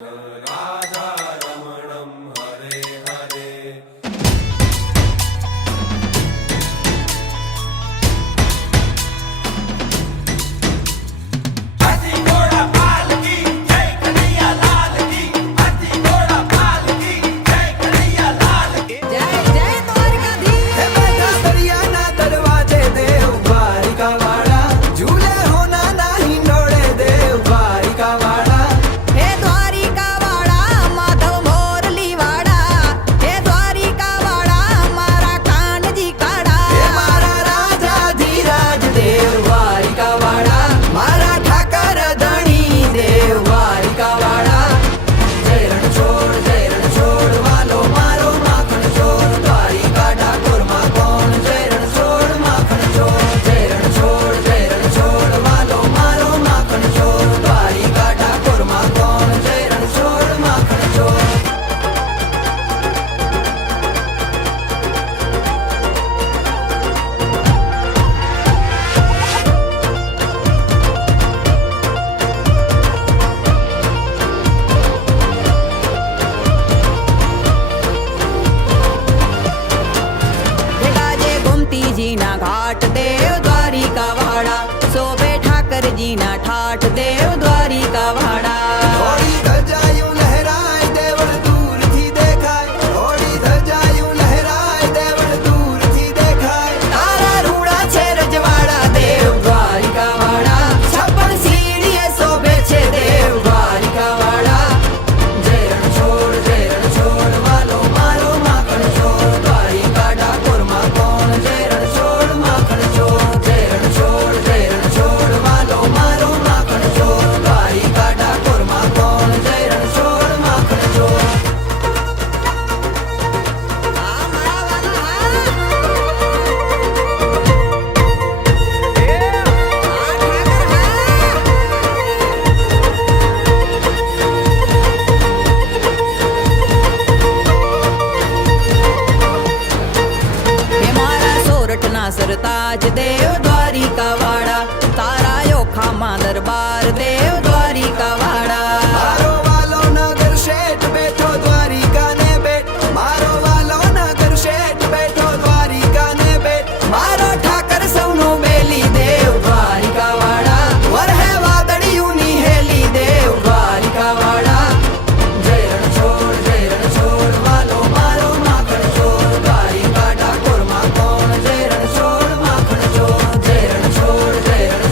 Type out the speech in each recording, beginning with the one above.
राधारमणं हरे हरे। हाथी घोड़ा पाल की जय कन्हैया लाल की। हाथी घोड़ा पाल की जय कन्हैया लाल की। जय जय द्वारकाधीश। हे बैठा दरियाना दरवाजे देव द्वारिका वाड़ा, झूले होना नाही नोड़े देव द्वारिका वाड़ा। हे द्वारिका वाड़ा माधव मोरली वाड़ा। हे द्वारिका वाड़ा मारा कानजी काड़ा। हे मारा राजा धीराज देव द्वारिका वाड़ा, मारा ठाकर धनी देव द्वारिका वाड़ा। जय रण छोड़ वालो मारो माखन चोर, द्वारिका ठाकुर मा कौन। जय रण छोड़ माखन चोर, जय रण छोड़ वालो मारो माखन चोर, द्वारिका ठाकुर मा कौन। जय रण छोड़ माखन चोर। हे गाजे गोमतीजी ना घाट देव द्वारिका वाड़ा। सोबे ठाकर जी ना ठाठ देव द्वारिका वाड़ा। थोड़ी धजायूं लहराए देवल दूर थी देखाय, थोड़ी धजायूं लहराए देवल दूर थी देखाय। तारा रूड़ा छे रजवाड़ा देव द्वारिका वाड़ा, छप्पन सीढ़ीए शोभे छे देव द्वारिका वाड़ा। जय रण छोड़ वालो मारो माखन चोर, द्वारिका ठाकुर मा कौन। जय रण छोड़ माखन चोर, जय रण छोड़ वालो मारो माखन चोर, द्वारिका ठाकुर मा कौन। जय रण छोड़ माखन चोर। हाँ, मारा वाला, हाँ। हाँ, ठाकर, हे मारा सोरठना सरताज देव द्वारिका वाड़ा। तारा योखा मां दरबार देव द्वारिका वाड़ा। मारो वालो नगर शेठ बैठो द्वारिका ने बैठ, मारो वालो नगर शेठ बैठो द्वारिका ने बैठ। मारो ठाकर सौनो बेली देव द्वारिका वाड़ा, वर है वादड़ियूं नी हेली देव द्वारिका वाड़ा। जय रण छोड़ वालो मारो माखन चोर, द्वारिका ठाकुर मा कौन। जय रण छोड़ माखन चोर, जय रण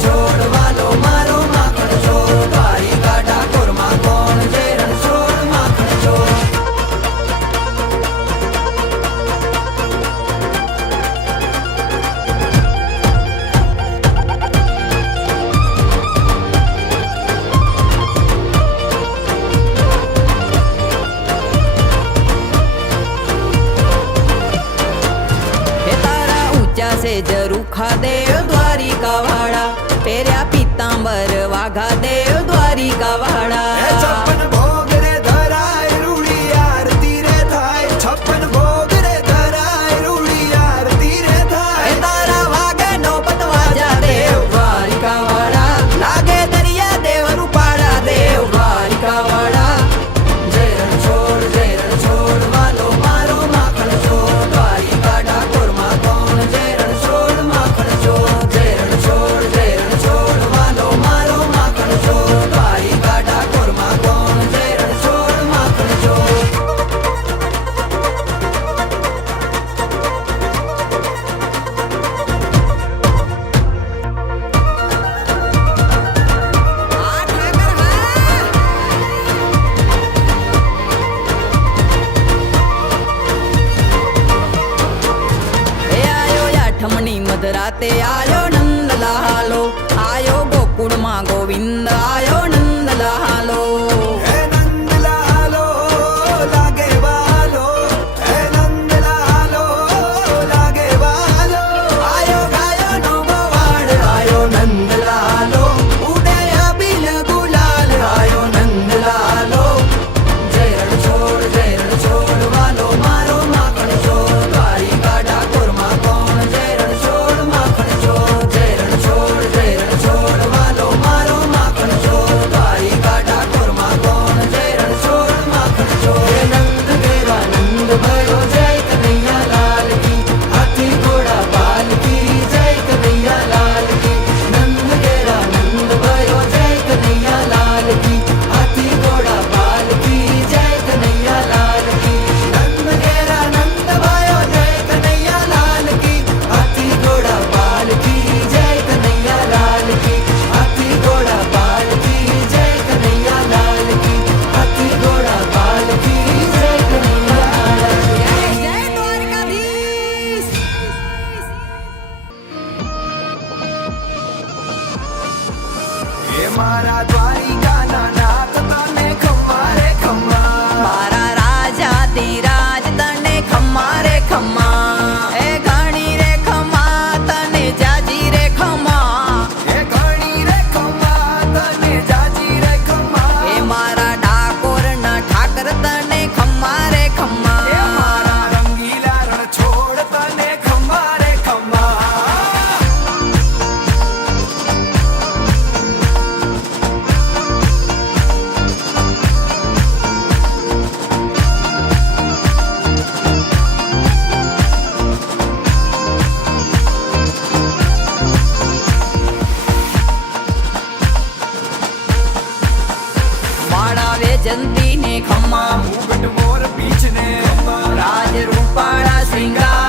छोड़ वालो मारो माखन चोर, द्वारिका ठाकुर मा कौन। जय रण छोड़ माखन चोर। हे तारा ऊंचा से जरूखा देव द्वारिका वाड़ा। पेरिया पीतांबर वाघा देव द्वारिका वाड़ा। हे छप्पन भोग रे धराय रूड़ी आरती रे थाय, छप्पन भोग रे धराय रूड़ी आरती रे थाय। हे तारा वागे नौबत वाजा देव द्वारिका वाड़ा, लागे दरिया देव रूपाड़ा देव द्वारिका वाड़ा। जय रण छोड़ वालो मारो माखन चोर, द्वारिका ठाकुर मा कौन। जय रण छोड़ माखन चोर, जय रण छोड़ वालो मारो माखन चोर, द्वारिका ठाकुर मा कौन। जय रण छोड़ माखन चोर। हाँ, ठाकर, हाँ। हे आयो याठमणी मधराते आयो नंद लालो। आयो गोकुळ मा गोविंद आयो नंद लालो। हे नंद लालो लागे वालो, हे नंद लालो लागे वालो। आयो गायो नो गवाड़ आयो नंद लालो, उड़े अबिल गुलाल आयो नंद लालो। जय रण छोड़ वालो मारो माखन चोर, द्वारिका ठाकुर मा कौन। जय रण छोड़ माखन चोर, દમયંતી ને ખમ્મા મુગટ મોર પીછ ને રાજ રૂપાળા શ્રીંગાર